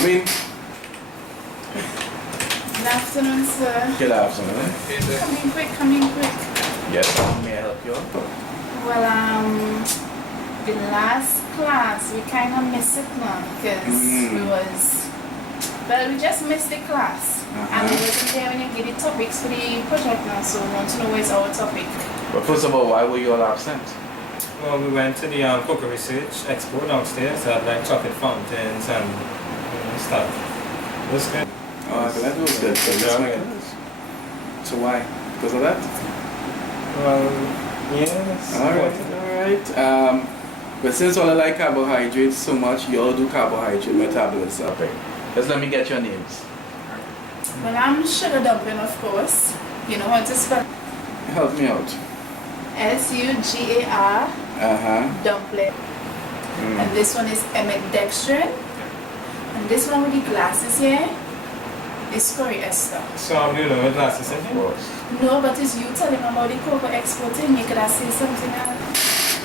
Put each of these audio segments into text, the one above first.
Come in. Good afternoon, sir. Good afternoon. Come in quick. Yes, may I help you? Well, the last class, we kind of missed it now because we just missed the class. And we wasn't there when you give the topics for the project now, so we want to know where's our topic. But first of all, why were you all absent? Well, we went to the Cocoa Research Expo downstairs, had like chocolate fountains and stuff. It was good. Oh, that was good. So why? Because of that? Well, yes. Alright. But since all I like carbohydrates so much, you all do carbohydrate metabolism. Okay. Just let me get your names. Well, I'm sugar dumpling, of course. You know how to spell? Help me out. SUGAR dumpling. And this one is ambidextrine. And this one with the glasses here is Cori Esther. So you know what glasses in here? No, but it's you telling about the cocoa exporting. You could have said something else.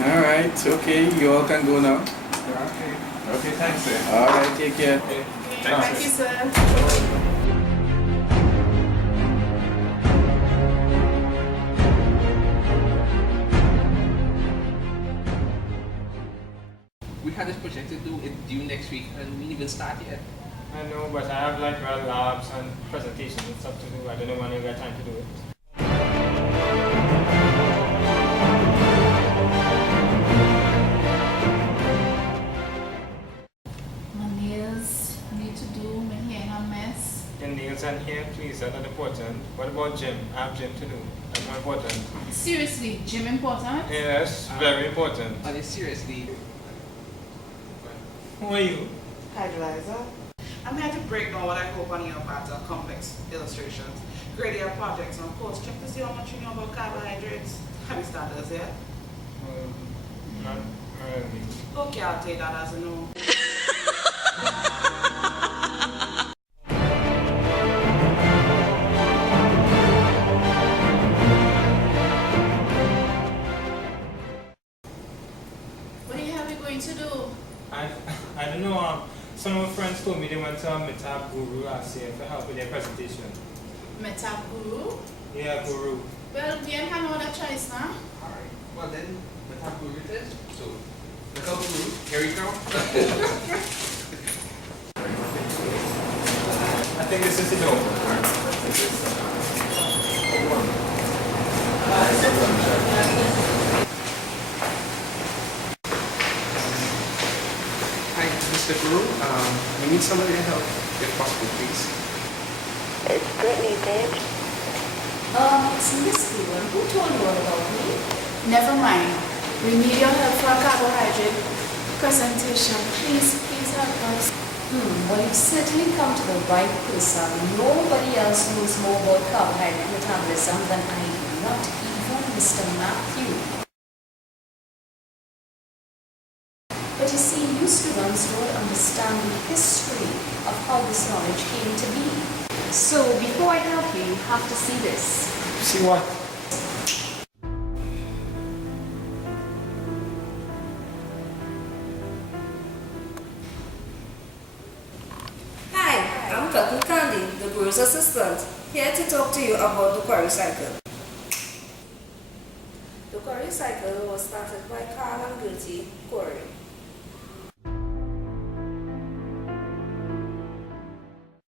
Alright, okay, you all can go now. Okay, thanks, sir. Alright, take care. Okay. Thank you, sir. We had this project to do it due next week and we didn't even start yet. I know, but I have like labs and presentations and stuff to do. I don't know when I got time to do it. My nails need to do, my hair in a mess. Your nails and hair, please, are not important. What about gym? I have gym to do. That's more important. Seriously, gym important? Yes, very important. And seriously, Who are you? Hi, Eliza. I'm here to break down what I hope on your part are complex illustrations, gradient projects, and of course, check to see how much you know about carbohydrates. Have you started us yet? Not really. Okay, I'll take that as a no. What are we going to do? I don't know. Some of my friends told me they went to Metab Guru last year for help with their presentation. Metab Guru? Yeah, Guru. Well, we don't have no other choice now. alright. Well then, let's have Guru it is. So, let's have Guru. Here we go. I think this is the door. Hi, Mr. Guru. We need somebody to help, if possible, please. It's Brittany, babe. It's Miss Cleveland. Who told you all about me? Never mind. We need your help for a carbohydrate presentation. Please help us. Well, you've certainly come to the right person. Nobody else knows more about carbohydrate metabolism than I do, not even Mr. Matthew. But you see, you students don't understand the history of how this knowledge came to be. So before I help you, you have to see this. See what? Hi, I'm Cotton Candy, the Guru's assistant, here to talk to you about the Cori cycle. The Cori cycle was started by Carl and Gertie Cori.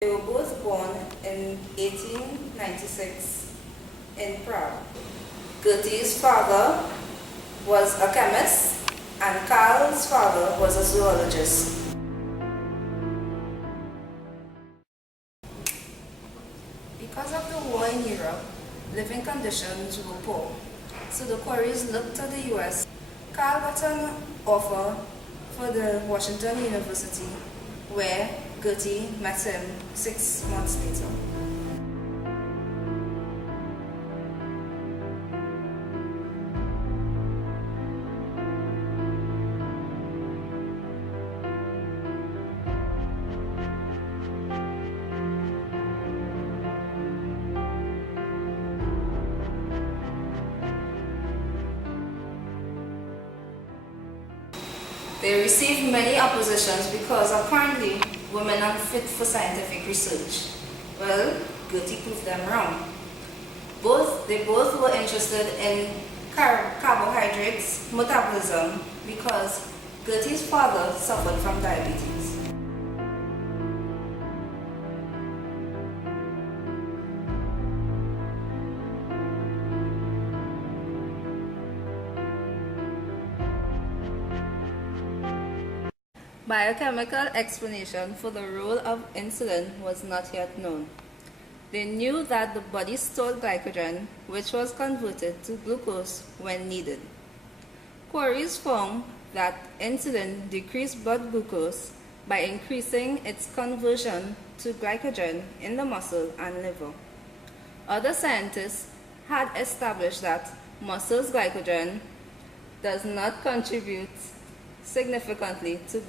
They were both born in 1896 in Prague. Gertie's father was a chemist and Carl's father was a zoologist. Because of the war in Europe, living conditions were poor, so the Coris looked to the US. Carl got an offer for the Washington University, where Gertie met him 6 months later. They received many oppositions because apparently women are unfit for scientific research. Well, Gertie proved them wrong. They both were interested in carbohydrates metabolism because Gertie's father suffered from diabetes. Biochemical explanation for the role of insulin was not yet known. They knew that the body stored glycogen, which was converted to glucose when needed. Cori's found that insulin decreased blood glucose by increasing its conversion to glycogen in the muscle and liver. Other scientists had established that muscle's glycogen does not contribute significantly to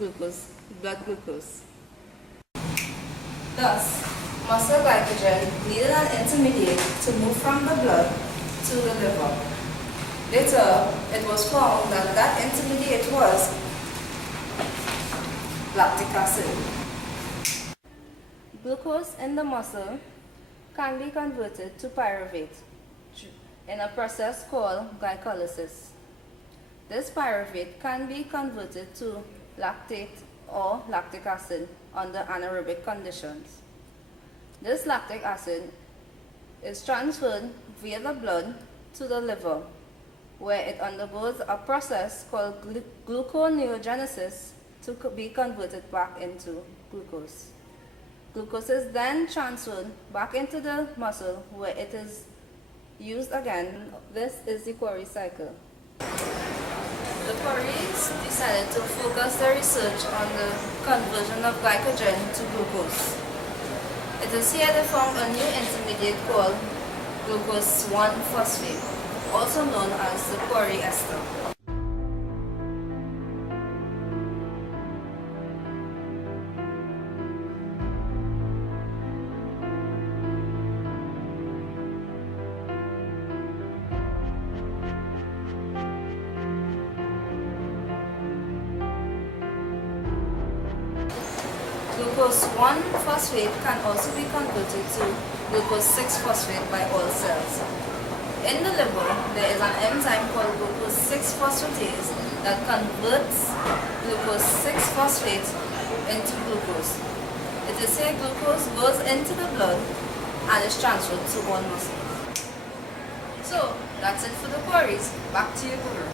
blood glucose. Thus, muscle glycogen needed an intermediate to move from the blood to the liver. Later, it was found that that intermediate was lactic acid. Glucose in the muscle can be converted to pyruvate in a process called glycolysis. This pyruvate can be converted to lactate or lactic acid under anaerobic conditions. This lactic acid is transferred via the blood to the liver, where it undergoes a process called gluconeogenesis to be converted back into glucose. Glucose is then transferred back into the muscle, where it is used again. This is the Cori cycle. The Coris decided to focus their research on the conversion of glycogen to glucose. It is here they found a new intermediate called glucose 1-phosphate, also known as the Cori ester. Glucose 1-phosphate can also be converted to glucose 6-phosphate by all cells. In the liver, there is an enzyme called glucose 6-phosphatase that converts glucose 6-phosphate into glucose. It is here glucose goes into the blood and is transferred to all muscles. So, that's it for the Coris. Back to you, Guru.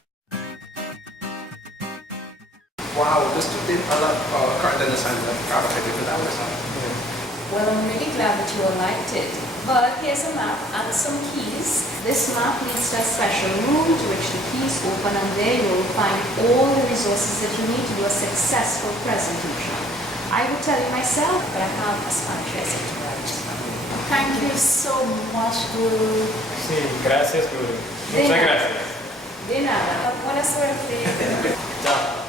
Wow, this took in a lot of current understanding of carbohydrate metabolism. Well, I'm really glad that you all liked it. But here's a map and some keys. This map leads to a special room to which the keys open, and there you will find all the resources that you need to do a successful presentation. I would tell you myself, but I have a Spanish essay to write. Thank you so much, Guru. Sí, gracias, Guru. De Muchas nada. gracias. De nada. Buena suerte. Chao.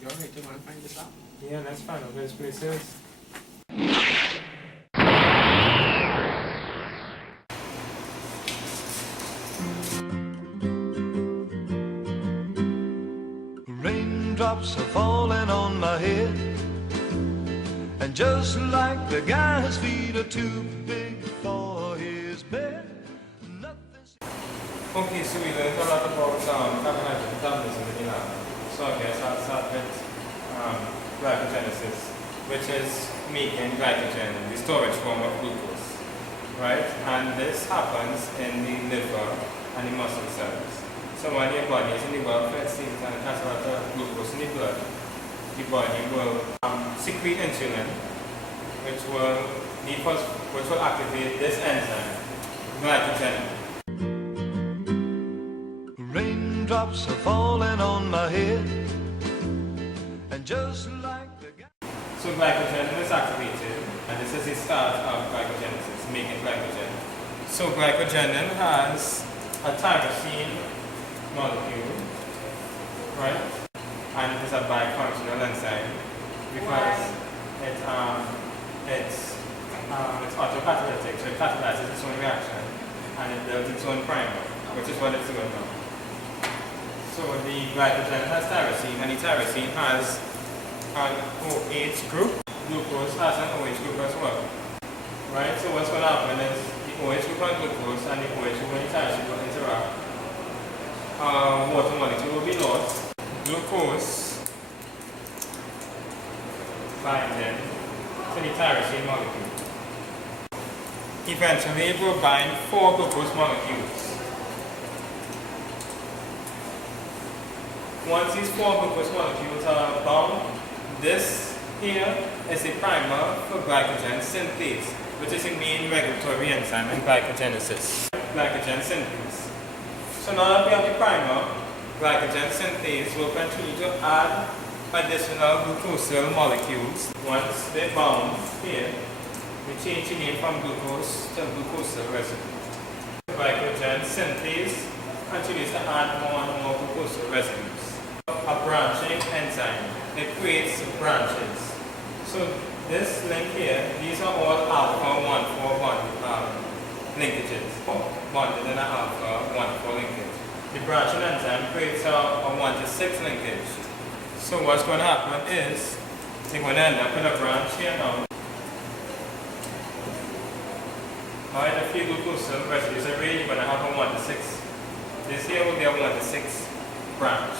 You alright? You want to find this out? Yeah, let's find out where this place is. Raindrops are falling on my head, and just like the guy's feet are too big for his bed, nothing's... Okay, so we learned a lot about carbohydrate metabolism in lab. So I guess I'll start with glycogenesis, which is making glycogen, the storage form of glucose, right? And this happens in the liver and the muscle cells. So when your body is in the welfare state and it has a lot of glucose in the blood, the body will secrete insulin, which will activate this enzyme, glycogen. Raindrops are falling on my head, and just like the guy... So glycogen is activated, and this is the start of glycogenesis, making glycogen. So glycogen has a tyrosine molecule, right? And it is a bifunctional enzyme because it's autocatalytic, so it catalyzes its own reaction. and it builds its own primer, which is what it's doing now. So the glycogen has tyrosine, and the tyrosine has an OH group. Glucose has an OH group as well. Right? So what's going to happen is the OH group and glucose and the OH group and the tyrosine will interact. Water molecule will be lost. Glucose binding to the tyrosine molecule. Eventually it will bind 4 glucose molecules. Once these 4 glucose molecules are bound, this here is a primer for glycogen synthase, which is a main regulatory enzyme in glycogenesis. Glycogen synthase. So now that we have the primer, glycogen synthase will continue to add additional glucosyl molecules. Once they're bound here, we change the name from glucose to glucosyl residue. Glycogen synthase continues to add more and more glucosyl residues. A branching enzyme. It creates branches. So this link here, these are all alpha 1,4 linkages. Bonded in an alpha 1,4 linkage. The branching enzyme creates a 1,6 linkage. So what's going to happen is, they're going to end up with a branch here now. Alright, a few glucosyl residues are really going to have a 1,6. This here will be a 1,6 branch.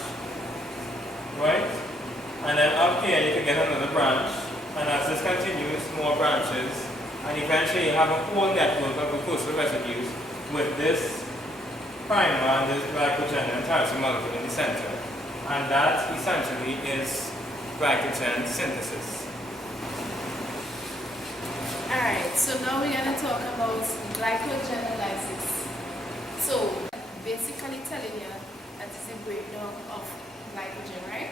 Right? And then up here you can get another branch, and as this continues, more branches, and eventually you have a whole network of glucosyl residues with this primer and this glycogen and tyrosine molecule in the center. And that essentially is glycogen synthesis. Alright, so now we're going to talk about glycogenolysis. So, basically telling you that is a breakdown of glycogen, right?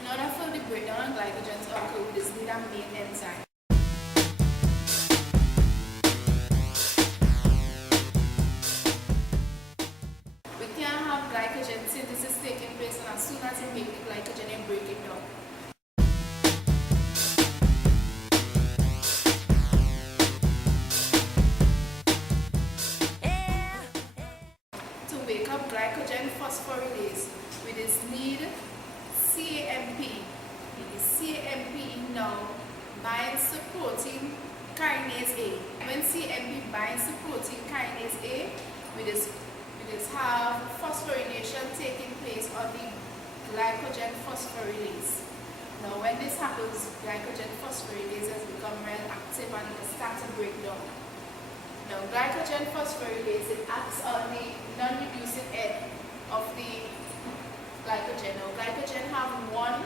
In order for the breakdown of glycogen to occur, we just need a main enzyme. We can't have glycogen synthesis taking place, and as soon as you make the glycogen, you break it down. To make up glycogen phosphorylase, we just need CAMP. The CAMP now binds to protein kinase A. When CAMP binds to protein kinase A, we just have phosphorylation taking place on the glycogen phosphorylase. Now when this happens, glycogen phosphorylase has become real active and it starts to break down. Now glycogen phosphorylase, it acts on the non-reducing end of the glycogen. Now glycogen have one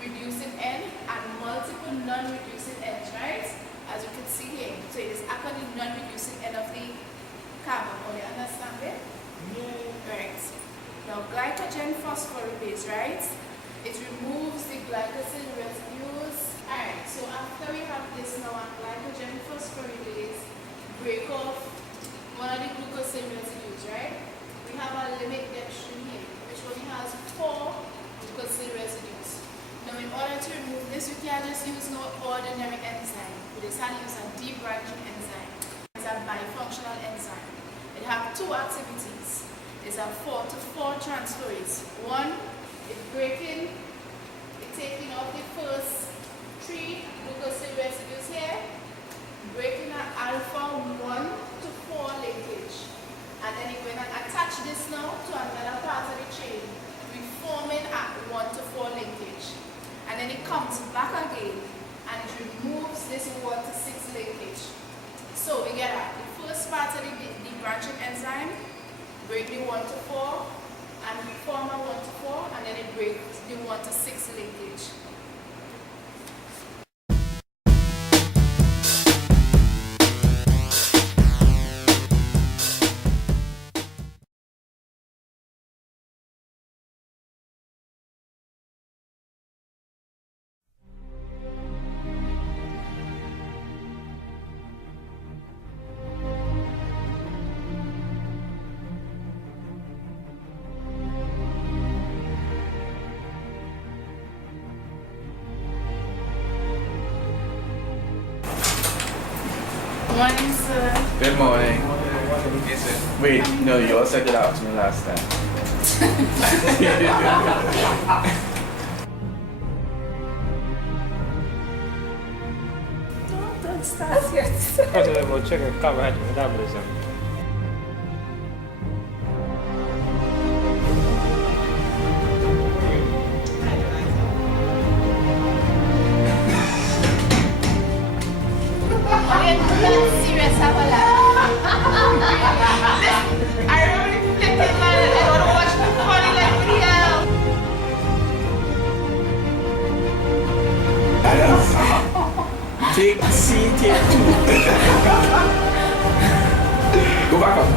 reducing end and multiple non-reducing ends, right? As you can see here. So it is acting on the non-reducing end of the carbon. Oh, you understand it? Yeah. Right. Now glycogen phosphorylase, right? It removes the glycosyl residues. Alright, so after we have this now, and glycogen phosphorylase break off one of the glucosyl residues, right? We have a limit dextrin here, which only has 4 glucosyl residues. Now in order to remove this, you can't just use no ordinary enzyme. We just have to use a deep branching enzyme. It's a bifunctional enzyme. It has 2 activities. It's a 4-to-4 transferase. One, it's taking off the first 3 glucosyl residues here, breaking an alpha 1-to-4 linkage. And then you're going to attach this now to another part of the chain, reforming at 1-to-4 linkage. And then it comes back again and it removes this 1-to-6 linkage. So we get the first part of the branching enzyme, break the 1-to-4 and reform a 1-to-4, and then it breaks the 1-to-6 linkage. Morning, sir. Good morning. Yes, sir. Wait, no, you all said it out to me last time. Don't start yet. Talk about checking carbohydrate metabolism. Serious, have a laugh. I remember the flipping line and I want to watch the funny like video. Take C, take 2. Go back up.